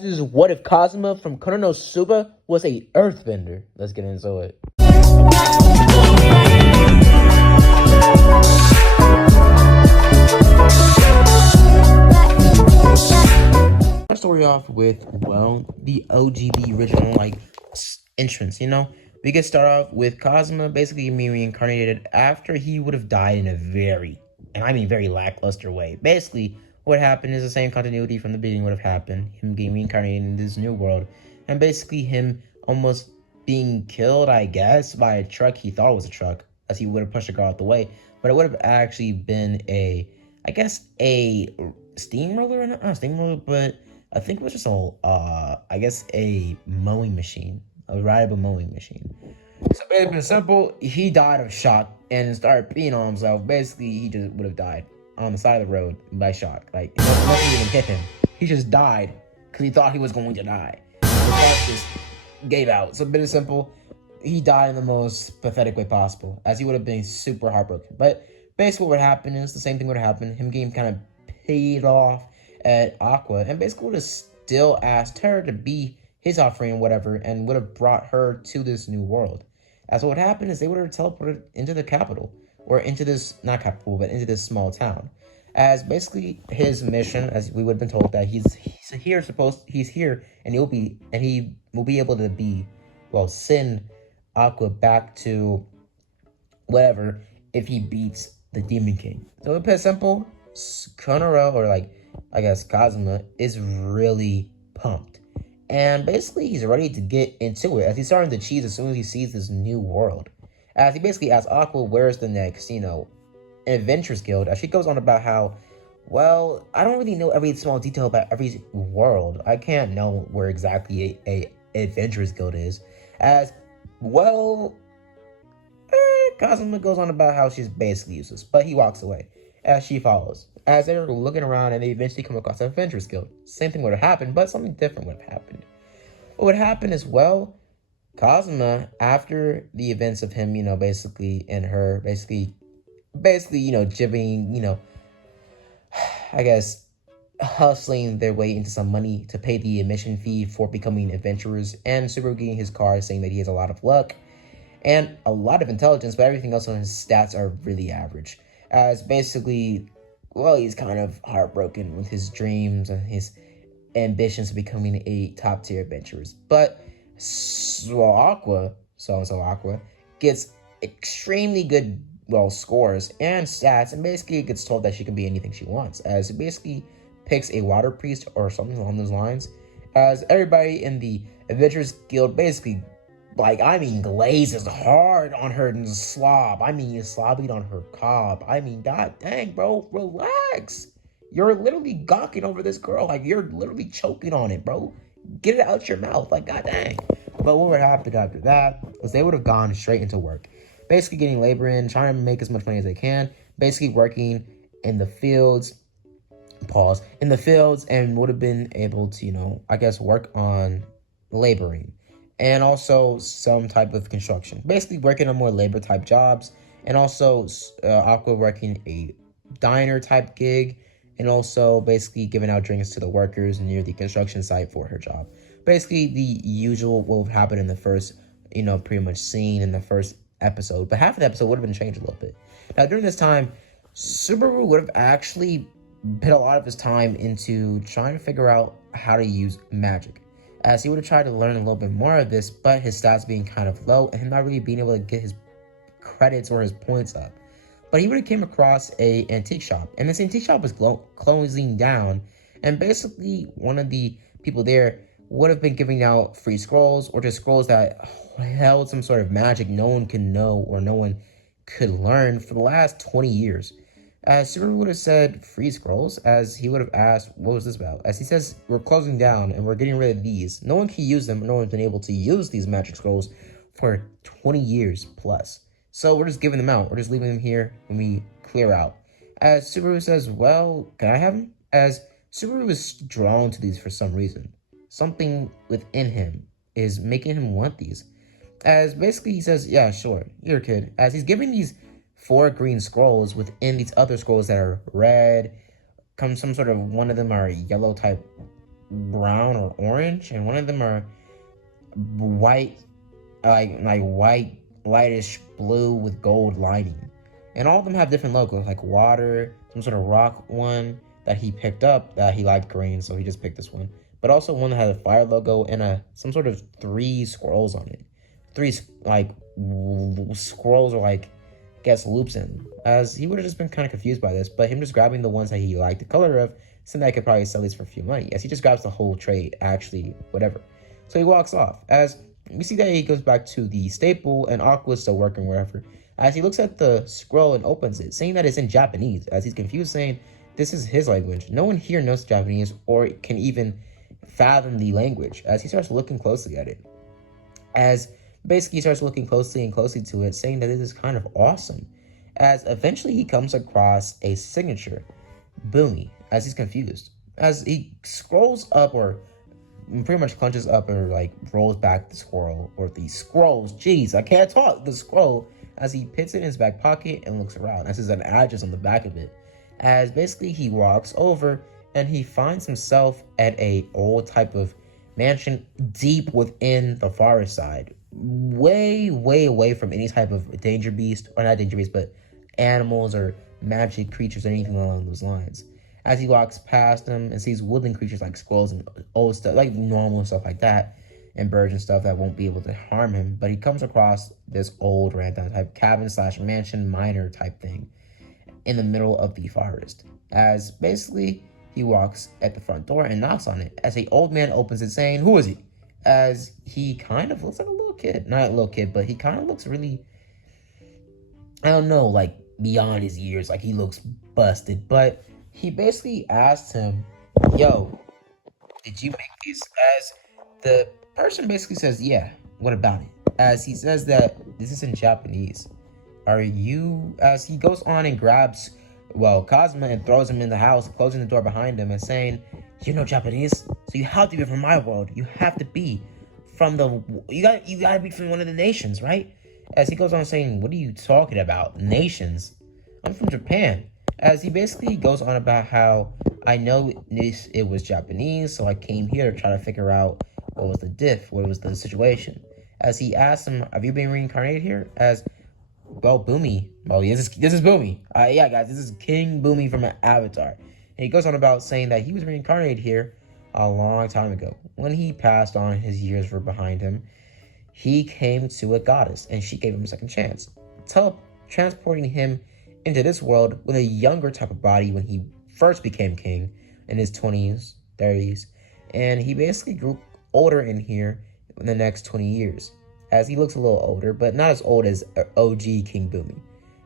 This is what if Kazuma from Konosuba was a Earthbender? Let's get into it. Let's start off with, well, the OGB original, entrance, We could start off with Kazuma basically being reincarnated after he would have died in a very, and I mean very lackluster way. Basically, what happened is the same continuity from the beginning would have happened. Him getting reincarnated in this new world, and basically him almost being killed, I guess, by a truck he thought was a truck, as he would have pushed the car out the way. But it would have actually been a steamroller, not a steamroller, but I think it was just a mowing machine, a rideable mowing machine. So it's been simple. He died of shock and started peeing on himself. Basically, he just would have died on the side of the road by shock. Like, nothing even hit him. He just died because he thought he was going to die. The car just gave out. So it's simple. He died in the most pathetic way possible, as he would have been super heartbroken. But basically, what would happen is the same thing would happen. Him getting kind of paid off at Aqua, and basically would have still asked her to be his offering and whatever, and would have brought her to this new world. As what would happen is they would have teleported into the capital, or into this, not capital, but into this small town. As basically his mission, as we would have been told, that he's here, and he will be able to send Aqua back to whatever if he beats the Demon King. So to put it simple, Konosuba, or Kazuma, is really pumped. And basically he's ready to get into it, as he's starting to cheese as soon as he sees this new world. As he basically asks Aqua where's the next, Adventures Guild, as she goes on about how, well, I don't really know every small detail about every world. I can't know where exactly a Adventures Guild is. As, well, Kazuma goes on about how she's basically useless, but he walks away as she follows. As they're looking around and they eventually come across an Adventurers Guild. Same thing would have happened, but something different would have happened. What would happen is, well, Kazuma, after the events of him, basically, and her, basically, jibbing, I guess, hustling their way into some money to pay the admission fee for becoming adventurers, and Subaru getting his car, saying that he has a lot of luck and a lot of intelligence, but everything else on his stats are really average. As basically, well, he's kind of heartbroken with his dreams and his ambitions of becoming a top-tier adventurer. But Aqua gets extremely good, scores and stats, and basically gets told that she can be anything she wants, as it basically picks a water priest or something along those lines, as everybody in the Adventurers Guild basically, glazes hard on her and slob. You slobbing on her cob. God dang, bro, relax. You're literally gawking over this girl. You're literally choking on it, bro. Get it out your mouth. God dang. But what would happen after that was they would have gone straight into work. Basically getting labor in, trying to make as much money as they can. Basically working in the fields. And would have been able to, work on laboring. And also some type of construction. Basically working on more labor type jobs. And also Aqua working a diner type gig. And also basically giving out drinks to the workers near the construction site for her job. Basically the usual will happen in the first, pretty much scene in the first episode. But half of the episode would have been changed a little bit. Now during this time, Subaru would have actually put a lot of his time into trying to figure out how to use magic. As he would have tried to learn a little bit more of this, but his stats being kind of low and him not really being able to get his credits or his points up. But he would have came across a antique shop, and this antique shop was closing down, and basically one of the people there would have been giving out free scrolls, or just scrolls that held some sort of magic no one could know or no one could learn for the last 20 years. As Subaru would have said free scrolls, as he would have asked, what was this about? As he says, we're closing down and we're getting rid of these. No one can use them, but no one's been able to use these magic scrolls for 20 years plus. So we're just giving them out. We're just leaving them here when we clear out. As Subaru says, well, can I have them? As Subaru is drawn to these for some reason. Something within him is making him want these. As basically he says, yeah, sure, you're a kid. As he's giving these 4 green scrolls within these other scrolls that are red, some sort of, one of them are yellow type brown or orange, and one of them are white, like white, lightish blue with gold lining. And all of them have different logos, like water, some sort of rock one that he picked up that he liked green, so he just picked this one. But also one that had a fire logo and some sort of three scrolls on it. Three like scrolls or like guess loops in them. As he would have just been kind of confused by this, but him just grabbing the ones that he liked the color of, something I could probably sell these for a few money. As he just grabs the whole trade, actually, whatever. So he walks off. As we see that he goes back to the staple, and Aqua's still working wherever. As he looks at the scroll and opens it, saying that it's in Japanese, as he's confused, saying this is his language. No one here knows Japanese or can even fathom the language. As he starts looking closely at it, as basically he starts looking closely and closely to it, saying that this is kind of awesome. As eventually he comes across a signature, Boomy, as he's confused. As he scrolls up or pretty much clunches up or like rolls back the scroll or the scrolls. Jeez, I can't talk. The scroll, as he puts it in his back pocket and looks around. As there's an address on the back of it. As basically he walks over and he finds himself at a old type of mansion deep within the forest side. Way, way away from any type of danger beast, or not danger beast, but animals or magic creatures or anything along those lines. As he walks past them and sees woodland creatures like squirrels and old stuff, like normal stuff like that, and birds and stuff that won't be able to harm him, but he comes across this old random type cabin slash mansion minor type thing in the middle of the forest. As basically he walks at the front door and knocks on it. As the old man opens it, saying, "Who is he?" As he kind of looks like a little kid, not a little kid, but he kind of looks really, I don't know, like beyond his years, like he looks busted. But he basically asked him, "Yo, did you make these?" As the person basically says, "Yeah, what about it?" As he says that this is in Japanese. Are you, as he goes on and grabs, Kazuma, and throws him in the house, closing the door behind him and saying, "You know Japanese? So you have to be from my world. You have to be from you gotta be from one of the nations, right?" As he goes on saying, "What are you talking about? Nations? I'm from Japan." As he basically goes on about how, "I know it was Japanese, so I came here to try to figure out what was the what was the situation." As he asks him, "Have you been reincarnated here?" As, Boomy. Oh, yeah, this is Boomy. Yeah, guys, this is King Boomy from Avatar. And he goes on about saying that he was reincarnated here a long time ago. When he passed on, his years were behind him. He came to a goddess, and she gave him a second chance, transporting him into this world with a younger type of body when he first became king in his 20s, 30s. And he basically grew older in here in the next 20 years. As he looks a little older, but not as old as OG King Boomy,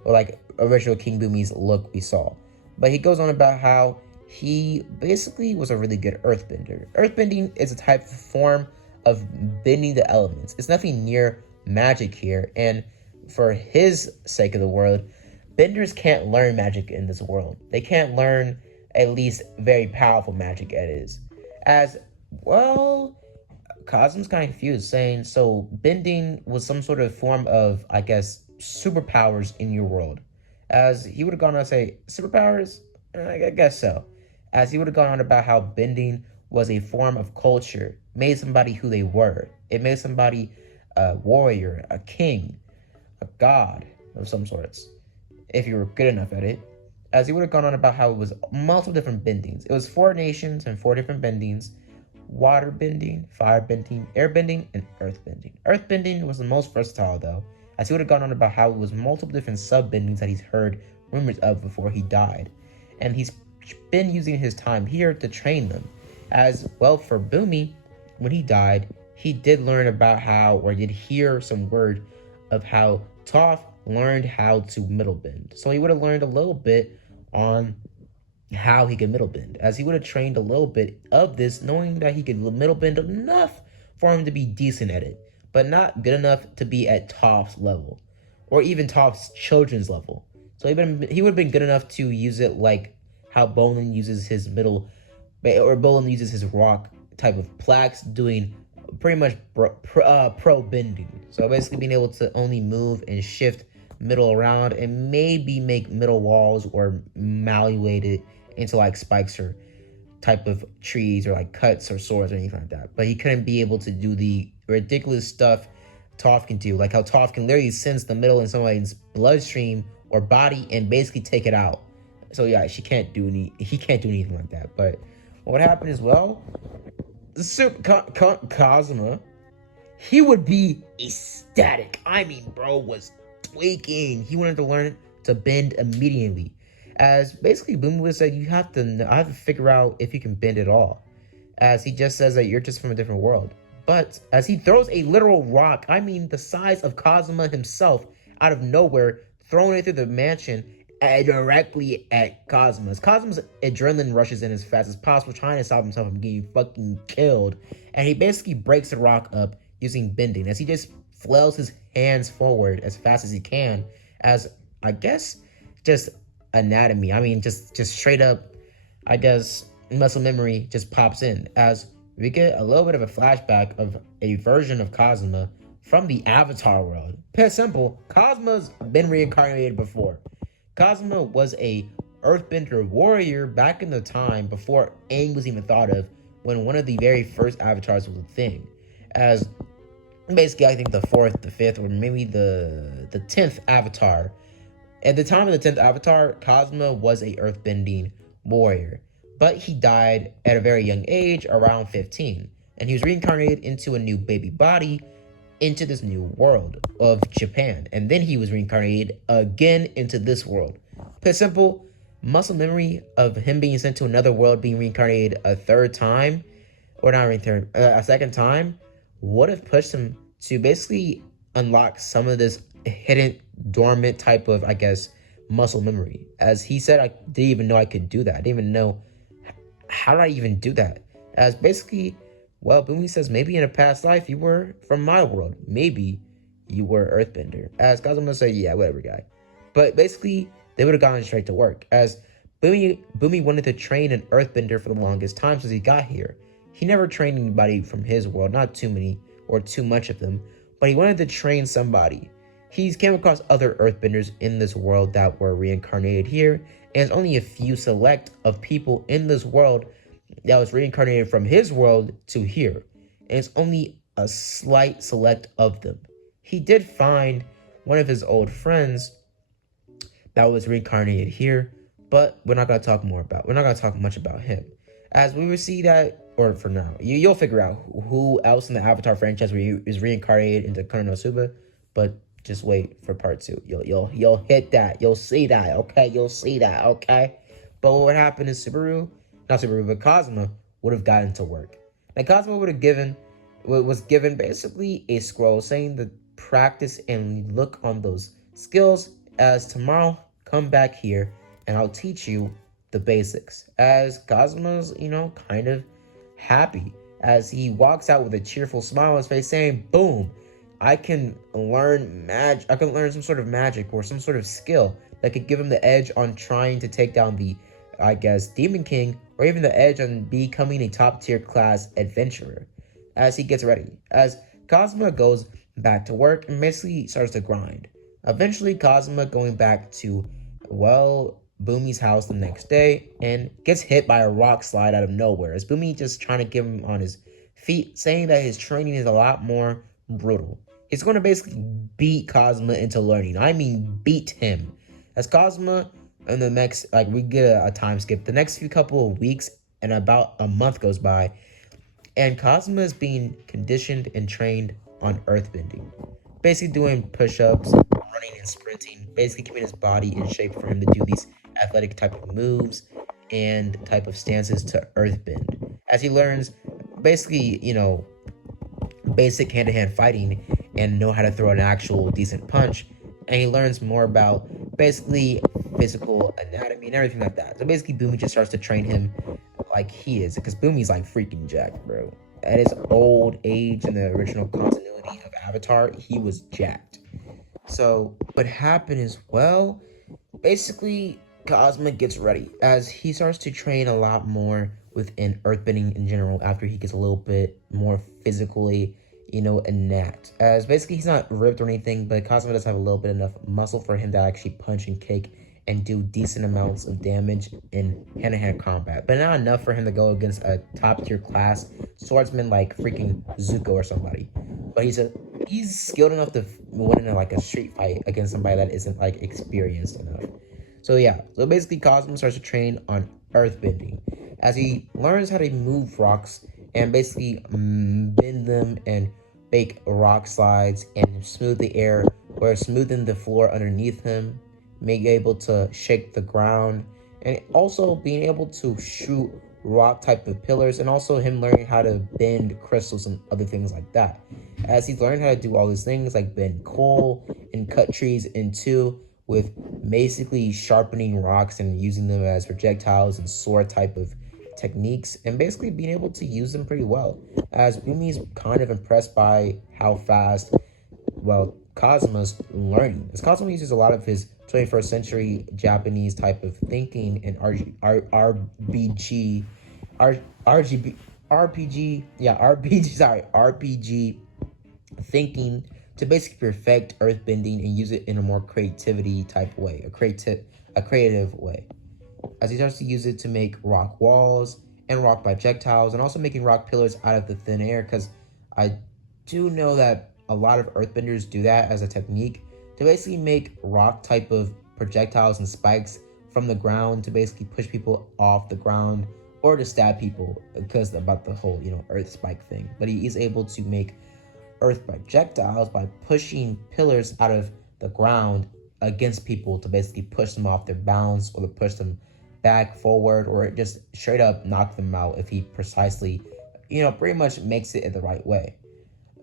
or like original King Boomy's look we saw. But he goes on about how he basically was a really good earthbender. Earthbending is a type of form of bending the elements. It's nothing near magic here, and for his sake of the world, benders can't learn magic in this world. They can't learn at least very powerful magic it is. As well, Cosm's kind of confused, saying, "So bending was some sort of form of, I guess, superpowers in your world." As he would have gone on to say, "Superpowers? I guess so." As he would have gone on about how bending was a form of culture, made somebody who they were. It made somebody a warrior, a king, a god of some sorts, if you were good enough at it. As he would have gone on about how it was multiple different bendings. It was 4 nations and 4 different bendings: water bending, fire bending, air bending, and earth bending. Earth bending was the most versatile, though, as he would have gone on about how it was multiple different sub bendings that he's heard rumors of before he died, and he's been using his time here to train them. As well, for Boomy, when he died, he did learn about how, or did hear some word of how Toph learned how to middle bend. So he would have learned a little bit on how he could middle bend, as he would have trained a little bit of this, knowing that he could middle bend enough for him to be decent at it, but not good enough to be at Toph's level, or even Toph's children's level. So he would have been good enough to use it like how Bolin uses his Bolin uses his rock type of plaques, doing pretty much pro bending. So basically being able to only move and shift middle around and maybe make middle walls or malleate it into like spikes or type of trees or like cuts or swords or anything like that. But he couldn't be able to do the ridiculous stuff Toph can do, like how Toph can literally sense the middle in somebody's bloodstream or body and basically take it out. So yeah, he can't do anything like that. But what happened as well, Kazuma, he would be ecstatic. I mean, bro was tweaking. He wanted to learn to bend immediately. As basically Bumi would say, I have to figure out if you can bend at all. As he just says that you're just from a different world. But as he throws a literal rock, I mean the size of Kazuma himself, out of nowhere, throwing it through the mansion directly at Kazuma's adrenaline rushes in as fast as possible, trying to stop himself from getting fucking killed. And he basically breaks the rock up using bending, as he just flails his hands forward as fast as he can, as I guess just anatomy. I mean, just straight up, I guess muscle memory just pops in, as we get a little bit of a flashback of a version of Kazuma from the Avatar world. Pure simple, Kazuma's been reincarnated before. Kazuma was a Earthbender warrior back in the time before Aang was even thought of, when one of the very first avatars was a thing. As basically, I think the 4th, the 5th, or maybe the 10th avatar. At the time of the 10th avatar, Kazuma was a earthbending warrior, but he died at a very young age, around 15, and he was reincarnated into a new baby body into this new world of Japan, and then he was reincarnated again into this world. Put simple, muscle memory of him being sent to another world, being reincarnated a third time, or not return, a second time, would have pushed him to basically unlock some of this hidden, dormant type of, I guess, muscle memory. As he said, I didn't even know I could do that. I didn't even know, how did I even do that? As basically, well, Bumi says, maybe in a past life you were from my world. Maybe you were Earthbender. As Kazuma said, yeah, whatever, guy. But basically, they would have gone straight to work. As Bumi wanted to train an Earthbender for the longest time since he got here. He never trained anybody from his world, not too many or too much of them, but he wanted to train somebody. He's came across other Earthbenders in this world that were reincarnated here, and there's only a few select of people in this world that was reincarnated from his world to here, and it's only a slight select of them. He did find one of his old friends that was reincarnated here, but we're not going to talk much about him, as we will see that, or for now, you'll figure out who else in the Avatar franchise is reincarnated into Konosuba, but just wait for part 2. You'll hit that. You'll see that, okay? You'll see that, okay? But what would happen is but Kazuma would have gotten to work. Now, Kazuma was given basically a scroll saying to practice and look on those skills, as tomorrow, come back here and I'll teach you the basics. As Kazuma's, kind of happy, as he walks out with a cheerful smile on his face saying, boom, I can learn some sort of magic or some sort of skill that could give him the edge on trying to take down the, I guess, Demon King, or even the edge on becoming a top tier class adventurer. As he gets ready, as Kazuma goes back to work and basically starts to grind. Eventually, Kazuma going back to, Bumi's house the next day and gets hit by a rock slide out of nowhere, as Bumi just trying to get him on his feet, saying that his training is a lot more brutal. He's going to basically beat Kazuma into learning. I mean, beat him. As Kazuma, in the next, we get a time skip, the next few couple of weeks and about a month goes by, and Kazuma is being conditioned and trained on earthbending. Basically doing push-ups, running and sprinting, basically keeping his body in shape for him to do these athletic type of moves and type of stances to earthbend. As he learns, basically, basic hand-to-hand fighting and know how to throw an actual decent punch, and he learns more about basically physical anatomy and everything like that. So basically, Bumi just starts to train him like he is, because Bumi's like freaking jacked, bro. At his old age in the original continuity of Avatar, he was jacked. So what happened is, basically Kazuma gets ready as he starts to train a lot more within earthbending in general after he gets a little bit more physically, innate. As basically he's not ripped or anything, but Kazuma does have a little bit enough muscle for him to actually punch and kick and do decent amounts of damage in hand-to-hand combat, but not enough for him to go against a top-tier class swordsman like freaking Zuko or somebody. But he's skilled enough to win in like a street fight against somebody that isn't like experienced enough. So yeah, so basically Cosmo starts to train on earthbending as he learns how to move rocks and basically bend them and make rock slides and smooth the air or smoothing the floor underneath him, being able to shake the ground, and also being able to shoot rock type of pillars, and also him learning how to bend crystals and other things like that. As he's learned how to do all these things like bend coal and cut trees in two with basically sharpening rocks and using them as projectiles and sword type of techniques, and basically being able to use them pretty well. As Umi's kind of impressed by how fast, well, Kazuma's learning. As Kazuma uses a lot of his 21st century Japanese type of thinking and RPG thinking to basically perfect earthbending and use it in a more creativity type way, a creative way. As he starts to use it to make rock walls and rock projectiles, and also making rock pillars out of the thin air, because I do know that a lot of earthbenders do that as a technique to basically make rock type of projectiles and spikes from the ground to basically push people off the ground or to stab people, because about the whole, earth spike thing. But he is able to make earth projectiles by pushing pillars out of the ground against people to basically push them off their balance or to push them back forward, or just straight up knock them out if he precisely, pretty much makes it in the right way.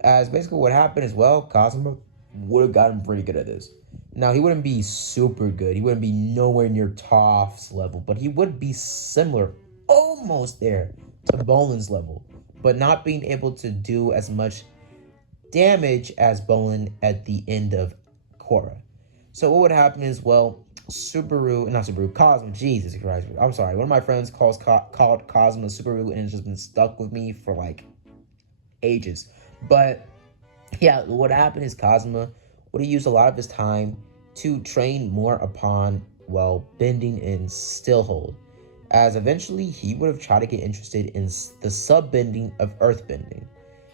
As basically what happened as well, Kazuma would have gotten pretty good at this. Now, he wouldn't be super good. He wouldn't be nowhere near Toph's level, but he would be similar, almost there, to Bolin's level, but not being able to do as much damage as Bolin at the end of Korra. So what would happen is, well, Cosmo, Jesus Christ, I'm sorry. One of my friends called Cosmo Subaru, and it's just been stuck with me for like ages. But yeah, what happened is Cosmo would have used a lot of his time to train more upon, well, bending and still hold, as eventually he would have tried to get interested in the sub-bending of earthbending.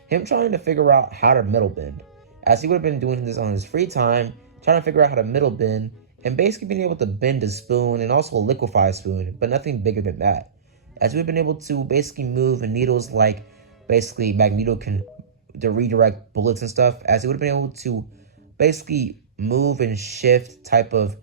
Him trying to figure out how to middle bend, as he would have been doing this on his free time, trying to figure out how to middle bend, and basically being able to bend a spoon and also liquefy a spoon, but nothing bigger than that. As we've been able to basically move needles like basically Magneto can to redirect bullets and stuff, as he would have been able to basically move and shift type of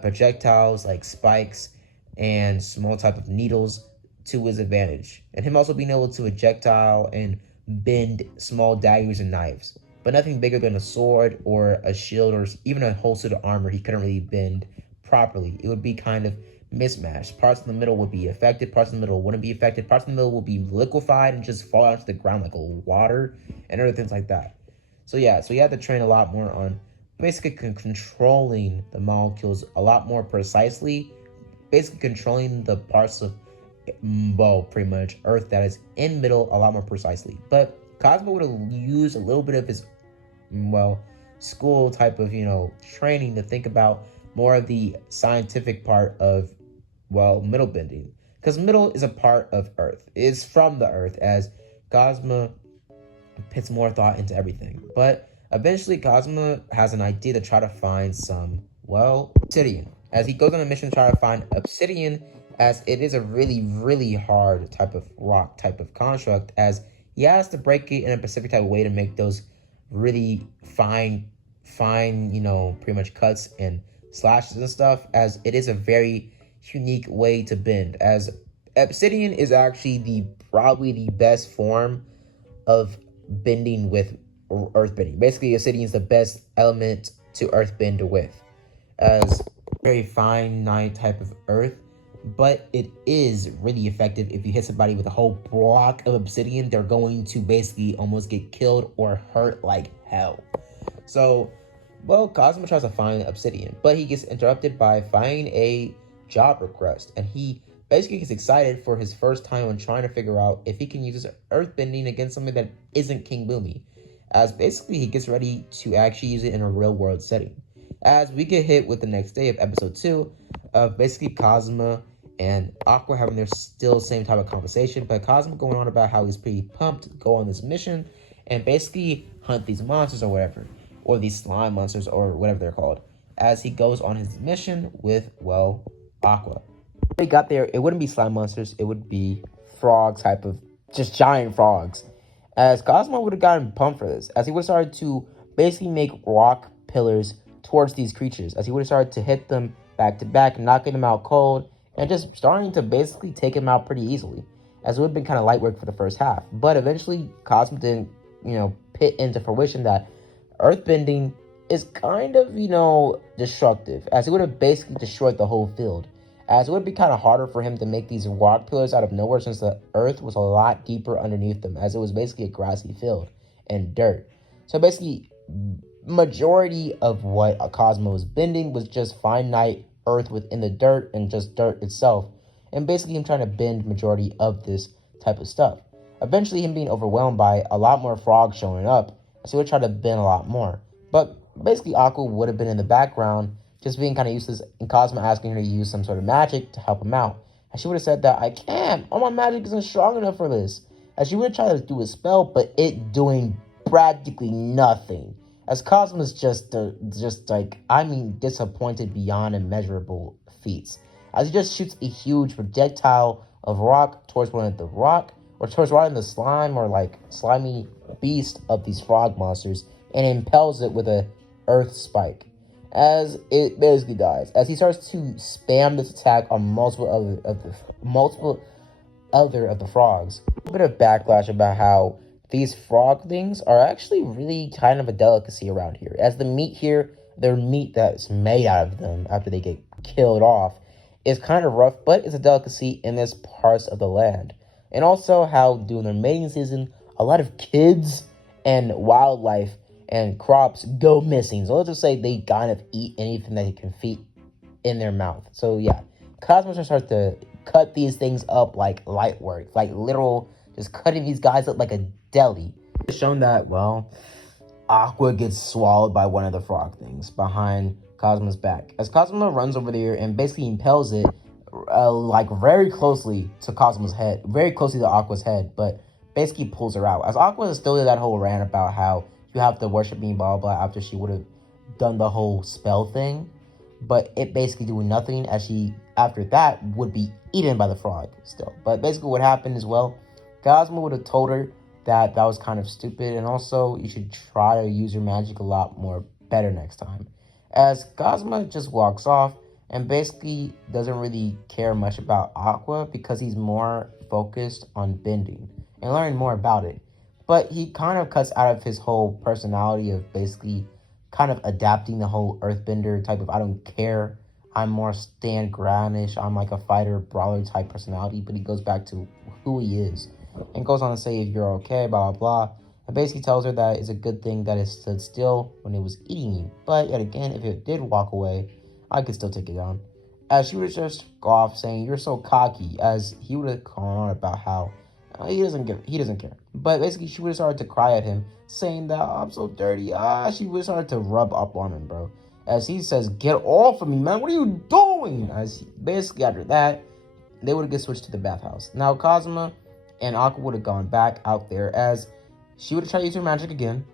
projectiles like spikes and small type of needles to his advantage. And him also being able to ejectile and bend small daggers and knives, but nothing bigger than a sword or a shield or even a whole suit of armor he couldn't really bend properly. It would be kind of mismatched. Parts in the middle would be affected, parts in the middle wouldn't be affected, parts in the middle will be liquefied and just fall out to the ground like water and other things like that. So yeah, so you have to train a lot more on basically controlling the molecules a lot more precisely, basically controlling the parts of, well, pretty much Earth that is in middle a lot more precisely. But Cosmo would have used a little bit of his, well, school type of, training to think about more of the scientific part of, well, middle bending. Because middle is a part of Earth. It's from the Earth, as Cosmo puts more thought into everything. But eventually Cosmo has an idea to try to find some, well, obsidian. As he goes on a mission to try to find obsidian, as it is a really, really hard type of rock type of construct, as he has to break it in a specific type of way to make those really fine, pretty much cuts and slashes and stuff, as it is a very unique way to bend, as obsidian is actually probably the best form of bending with earthbending. Basically, obsidian is the best element to earthbend with, as very fine type of earth, but it is really effective. If you hit somebody with a whole block of obsidian, they're going to basically almost get killed or hurt like hell. So, well, Cosmo tries to find obsidian, but he gets interrupted by finding a job request, and he basically gets excited for his first time on trying to figure out if he can use his earthbending against something that isn't King Boomy, as basically he gets ready to actually use it in a real world setting. As we get hit with the next day of episode 2, of basically Kazuma and Aqua having their still same type of conversation, but Kazuma going on about how he's pretty pumped to go on this mission and basically hunt these monsters or whatever, or these slime monsters or whatever they're called, as he goes on his mission with, well, Aqua. When he got there, it wouldn't be slime monsters, it would be frog type of, just giant frogs. As Cosmo would have gotten pumped for this, as he would have started to basically make rock pillars towards these creatures, as he would have started to hit them back to back, knocking them out cold, and just starting to basically take him out pretty easily, as it would have been kind of light work for the first half. But eventually, Cosmo didn't, pit into fruition that earthbending is kind of, destructive, as it would have basically destroyed the whole field. As it would be kind of harder for him to make these rock pillars out of nowhere since the earth was a lot deeper underneath them, as it was basically a grassy field and dirt. So basically, majority of what Cosmo was bending was just finite earth within the dirt and just dirt itself, and basically him trying to bend majority of this type of stuff. Eventually him being overwhelmed by a lot more frogs showing up, so he would try to bend a lot more. But basically Aqua would have been in the background, just being kind of useless, and Cosmo asking her to use some sort of magic to help him out. And she would have said that, I can't, all my magic isn't strong enough for this. As she would have tried to do a spell, but it doing practically nothing. As Cosmo's just disappointed beyond immeasurable feats. As he just shoots a huge projectile of rock towards one of the rock, or towards one of the slime, or like slimy beast of these frog monsters, and impels it with a earth spike. As it basically dies, as he starts to spam this attack on multiple other of the frogs. A bit of backlash about how these frog things are actually really kind of a delicacy around here, as the meat here, their meat that's made out of them after they get killed off, is kind of rough, but it's a delicacy in this parts of the land. And also how during their mating season, a lot of kids and wildlife and crops go missing. So let's just say they kind of eat anything that they can fit in their mouth. So yeah, Cosmos starts to cut these things up like light work, like literal, just cutting these guys up like a deli. It's shown that, well, Aqua gets swallowed by one of the frog things behind Cosmo's back. As Cosmo runs over there and basically impels it like very closely to Cosmo's head, very closely to Aqua's head, but basically pulls her out. As Aqua is still in that whole rant about how you have to worship me, blah, blah, after she would have done the whole spell thing. But it basically doing nothing, as she, after that, would be eaten by the frog still. But basically what happened as well, Cosmo would have told her that was kind of stupid, and also you should try to use your magic a lot more better next time. As Cosmo just walks off and basically doesn't really care much about Aqua, because he's more focused on bending and learning more about it. But he kind of cuts out of his whole personality of basically kind of adapting the whole Earthbender type of, I don't care, I'm more Stan Granish, I'm like a fighter, brawler type personality, but he goes back to who he is. And goes on to say, if you're okay, blah, blah, blah. And basically tells her that it's a good thing that it stood still when it was eating you. But yet again, if it did walk away, I could still take it down. As she would just go off saying, you're so cocky, as he would have gone on about how he doesn't care. But basically, she would have started to cry at him, saying that, oh, I'm so dirty. She would have started to rub up on him, bro. As he says, get off of me, man. What are you doing? Basically, after that, they would get switched to the bathhouse. Now, Cosmo and Aqua would have gone back out there, as she would have tried to use her magic again,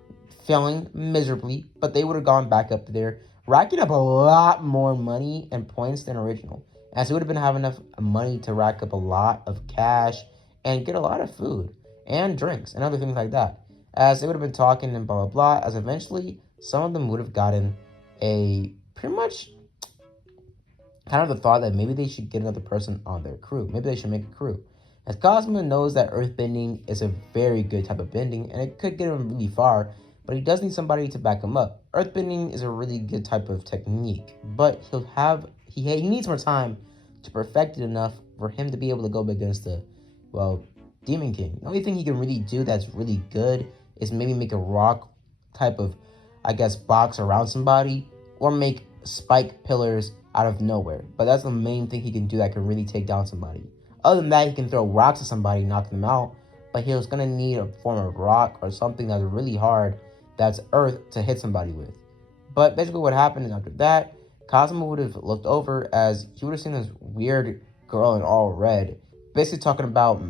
failing miserably, but they would have gone back up there, racking up a lot more money and points than original, as it would have been having enough money to rack up a lot of cash and get a lot of food and drinks and other things like that, as they would have been talking and blah, blah, blah, as eventually some of them would have gotten a pretty much kind of the thought that maybe they should get another person on their crew. Maybe they should make a crew. As Cosmo knows that earthbending is a very good type of bending, and it could get him really far, but he does need somebody to back him up. Earthbending is a really good type of technique, but he needs more time to perfect it enough for him to be able to go up against the, well, Demon King. The only thing he can really do that's really good is maybe make a rock type of, I guess, box around somebody, or make spike pillars out of nowhere. But that's the main thing he can do that can really take down somebody. Other than that, he can throw rocks at somebody, knock them out, but he's going to need a form of rock or something that's really hard, that's earth, to hit somebody with. But basically what happened is after that, Kazuma would have looked over as he would have seen this weird girl in all red, basically talking about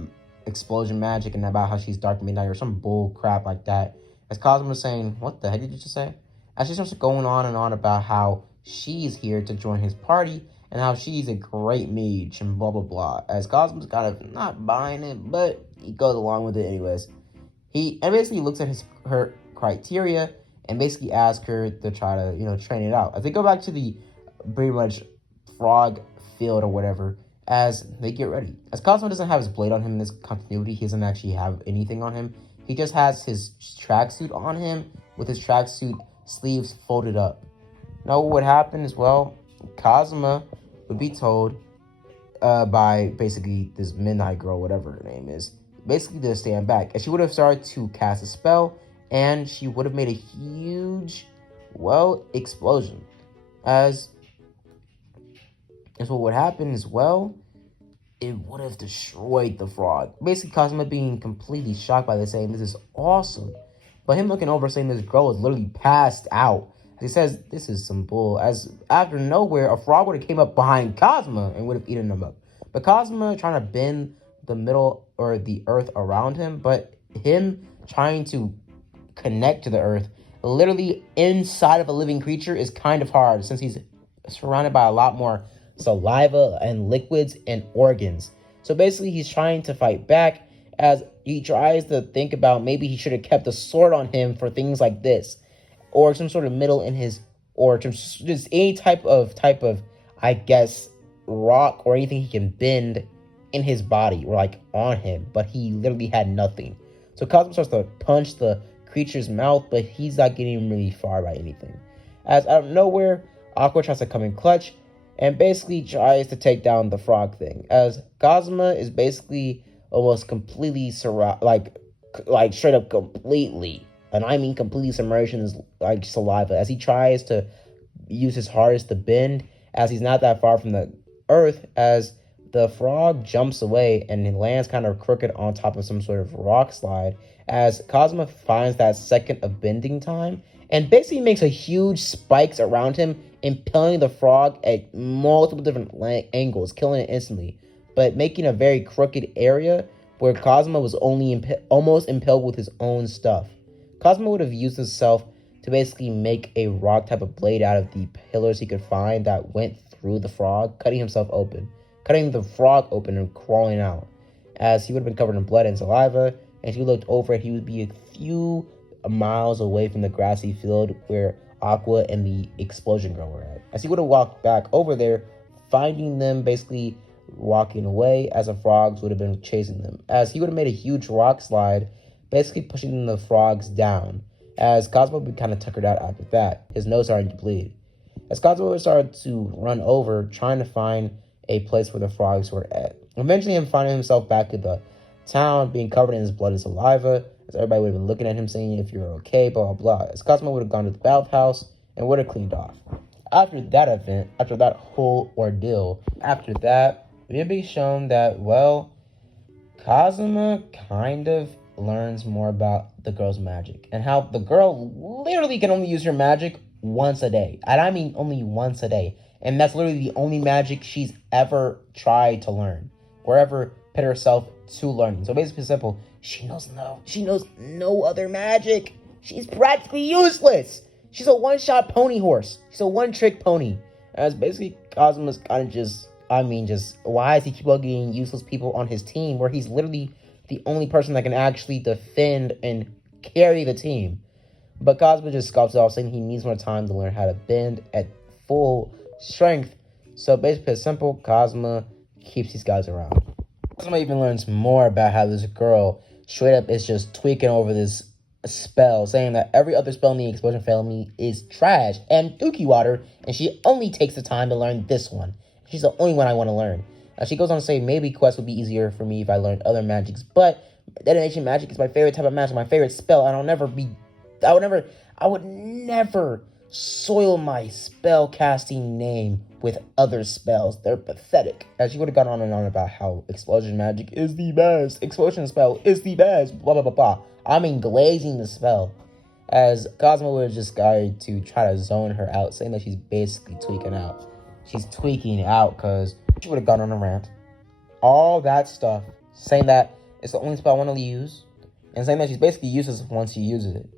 explosion magic and about how she's Dark Midnight or some bull crap like that. As Kazuma was saying, "What the heck did you just say?" As she starts going on and on about how she's here to join his party and how she's a great mage and blah blah blah. As Kazuma's kind of not buying it, but he goes along with it anyways. He basically looks at her criteria and basically asks her to try to train it out. As they go back to the pretty much frog field or whatever, as they get ready. As Kazuma doesn't have his blade on him in this continuity, he doesn't actually have anything on him. He just has his tracksuit on him with his tracksuit sleeves folded up. Now what would happen as well, Kazuma would be told by basically this Midnight Girl, whatever her name is, basically to stand back. And she would have started to cast a spell, and she would have made a huge, explosion. As what would happen as well, it would have destroyed the frog. Basically, Kazuma being completely shocked by this, saying, "This is awesome." But him looking over, saying this girl is literally passed out. He says, "This is some bull." As after nowhere, a frog would have came up behind Kazuma and would have eaten him up. But Kazuma trying to bend the middle or the earth around him, but him trying to connect to the earth, literally inside of a living creature, is kind of hard since he's surrounded by a lot more saliva and liquids and organs. So basically he's trying to fight back as he tries to think about maybe he should have kept a sword on him for things like this, or some sort of middle in his, or just any type of I guess rock or anything he can bend in his body or like on him, but he literally had nothing. So Kazuma starts to punch the creature's mouth, but he's not getting really far by anything. As out of nowhere, Aqua tries to come in clutch and basically tries to take down the frog thing. As Kazuma is basically almost completely like straight up completely, and I mean completely submerged in his like saliva, as he tries to use his hardest to bend, as he's not that far from the earth, as the frog jumps away and he lands kind of crooked on top of some sort of rock slide, as Kazuma finds that second of bending time and basically makes a huge spikes around him, impaling the frog at multiple different angles, killing it instantly, but making a very crooked area where Kazuma was only almost impaled with his own stuff. Kazuma would have used himself to basically make a rock type of blade out of the pillars he could find that went through the frog, cutting the frog open and crawling out, as he would have been covered in blood and saliva. And if you looked over, he would be a few miles away from the grassy field where Aqua and the explosion girl were at. As he would have walked back over there, finding them basically walking away, as the frogs would have been chasing them. As he would have made a huge rock slide, basically pushing the frogs down. As Kazuma would be kind of tuckered out after that, his nose starting to bleed. As Kazuma started to run over, trying to find a place where the frogs were at. Eventually him finding himself back at the town, being covered in his blood and saliva, as everybody would have been looking at him saying, "If you're okay, blah, blah, blah." As Kazuma would have gone to the bathhouse and would have cleaned off. After that event, after that whole ordeal, after that, we would be shown that, Kazuma kind of learns more about the girl's magic and how the girl literally can only use her magic once a day. And I mean only once a day. And that's literally the only magic she's ever tried to learn, or ever put herself to learning. So basically simple, she knows no other magic. She's practically useless. She's a one-shot pony horse. She's a one-trick pony. As basically Kazuma's kind of just why does he keep on getting useless people on his team where he's literally the only person that can actually defend and carry the team? But Kazuma just scoffs it off, saying he needs more time to learn how to bend at full strength. So basically it's simple, Kazuma keeps these guys around. Kazuma even learns more about how this girl straight up is just tweaking over this spell, saying that every other spell in the explosion family is trash and dookie water, and she only takes the time to learn this one. She's the only one I want to learn. She goes on to say maybe Quest would be easier for me if I learned other magics, but detonation magic is my favorite type of magic, my favorite spell, and I would never soil my spell casting name with other spells. They're pathetic. As she would have gone on and on about how explosion magic is the best, explosion spell is the best, blah blah blah blah. I mean glazing the spell. as Cosmo was just going to try to zone her out, saying that she's basically tweaking out. She's tweaking out because she would have gone on a rant. All that stuff, saying that it's the only spell I want to use, and saying that she's basically useless once she uses it.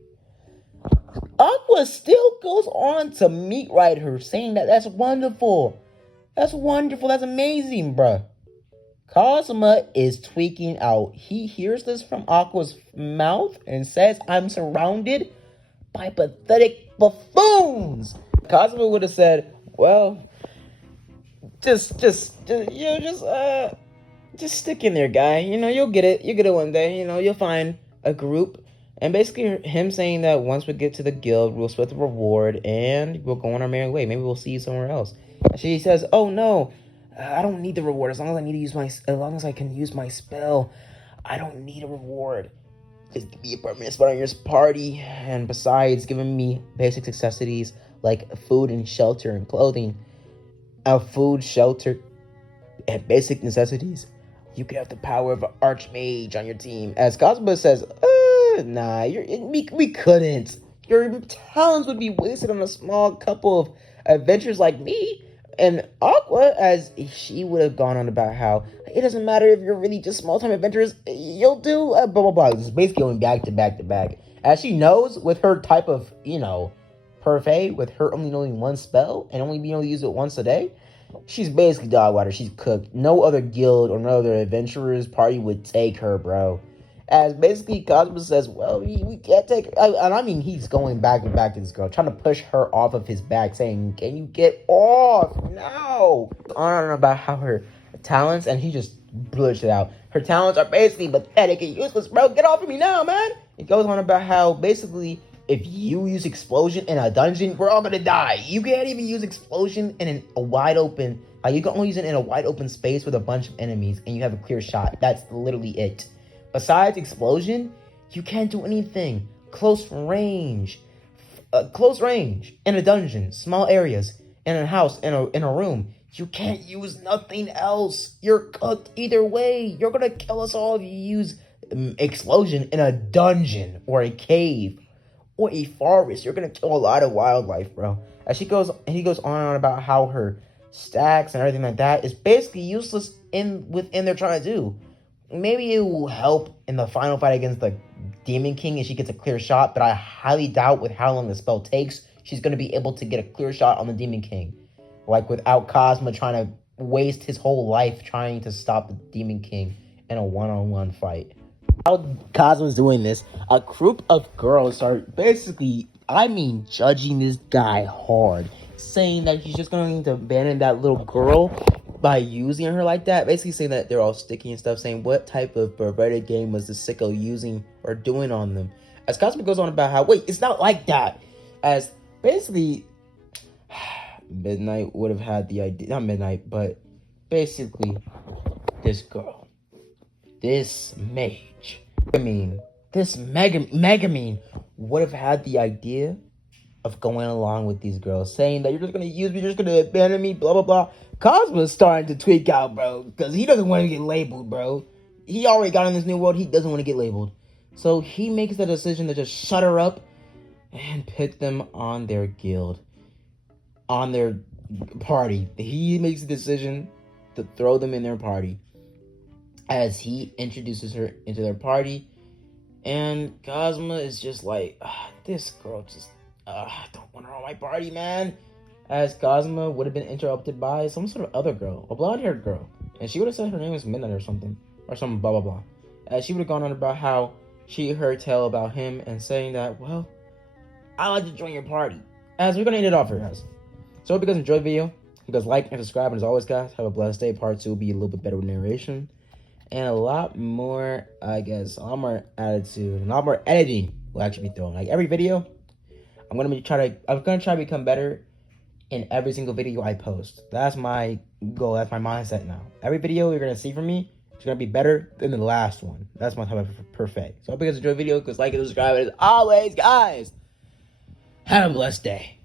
Aqua still goes on to meat ride her, saying that that's wonderful. That's wonderful. That's amazing, bruh. Kazuma is tweaking out. He hears this from Aqua's mouth and says, I'm surrounded by pathetic buffoons. Kazuma would have said, well, just stick in there, guy. You'll get it. You'll get it one day. You'll find a group. And basically him saying that once we get to the guild, we'll split the reward and we'll go on our merry way. Maybe we'll see you somewhere else. She says, oh no, I don't need the reward. As long as I can use my spell, I don't need a reward. Just give me a permanent spot on your party. And besides giving me basic necessities like food and shelter and clothing, food, shelter, and basic necessities, you could have the power of an archmage on your team. As Cosmo says, nah, we couldn't. Your talents would be wasted on a small couple of adventures like me. And Aqua, as she would have gone on about how it doesn't matter if you're really just small-time adventurers, you'll do blah, blah, blah. It's basically going back to back to back. As she knows, with her type of, parfait, with her only knowing one spell and only being able to use it once a day, she's basically dog water. She's cooked. No other guild or no other adventurers party would take her, bro. As basically Cosmo says, well, we can't take her. And I mean, he's going back and back to this girl, trying to push her off of his back, saying, can you get off? No. On and about how her talents, and he just bullish it out. Her talents are basically pathetic and useless, bro. Get off of me now, man. It goes on about how basically if you use explosion in a dungeon, we're all gonna die. You can't even use explosion in a wide open, you can only use it in a wide open space with a bunch of enemies and you have a clear shot. That's literally it. Besides explosion, you can't do anything. Close range, in a dungeon, small areas, in a house, in a room. You can't use nothing else. You're cooked either way. You're gonna kill us all if you use explosion in a dungeon or a cave or a forest. You're gonna kill a lot of wildlife, bro. As he goes on about how her stacks and everything like that is basically useless within they're trying to do. Maybe it will help in the final fight against the Demon King if she gets a clear shot, but I highly doubt with how long the spell takes, she's going to be able to get a clear shot on the Demon King. Without Cosmo trying to waste his whole life trying to stop the Demon King in a one-on-one fight. While Cosmo's doing this, a group of girls are basically, judging this guy hard, saying that he's just going to abandon that little girl by using her like that, basically saying that they're all sticky and stuff, saying what type of perverted game was the sicko using or doing on them. As Cosmo goes on about how, wait, it's not like that. As basically, Midnight would have had the idea, not Midnight, but basically, this girl, this mage, this Megamine would have had the idea of going along with these girls, saying that you're just gonna use me, you're just gonna abandon me, blah blah blah. Cosmo's starting to tweak out, bro, because he doesn't want to get labeled, bro. He already got in this new world. He doesn't want to get labeled, so he makes the decision to just shut her up and put them on their guild, on their party. He makes the decision to throw them in their party as he introduces her into their party, and Cosmo is just like, this girl just. I don't want her on my party, man. As Cosmo would have been interrupted by some sort of other girl, a blonde-haired girl. And she would have said her name was Midnight or something. Or some blah, blah, blah. As she would have gone on about how she heard tell about him and saying that, well, I'd like to join your party. As we're going to end it off here, guys. So I hope you guys enjoyed the video. You guys like and subscribe. And as always, guys, have a blessed day. Part 2 will be a little bit better with narration. And a lot more, a lot more attitude. And a lot more editing will actually be thrown. Every video, I'm gonna try to become better in every single video I post. That's my goal. That's my mindset now. Every video you're gonna see from me is gonna be better than the last one. That's my type of perfect. So I hope you guys enjoyed the video. Like and subscribe. As always, guys, have a blessed day.